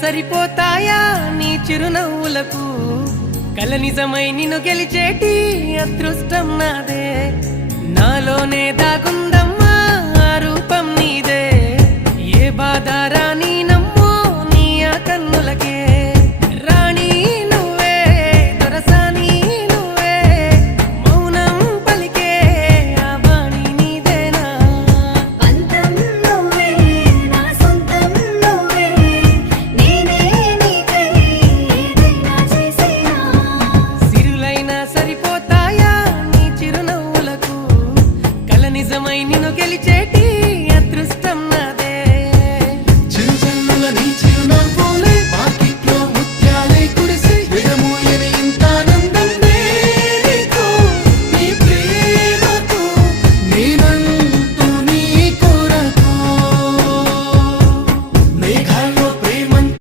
సరిపోతాయా నీ చిరునవ్వులకు కల నిజమై నిన్ను గెలిచేటి అదృష్టం నాదే నాలోనే దాగుందమ్మా ఆ రూపం నీదే ఏ బాధ రాని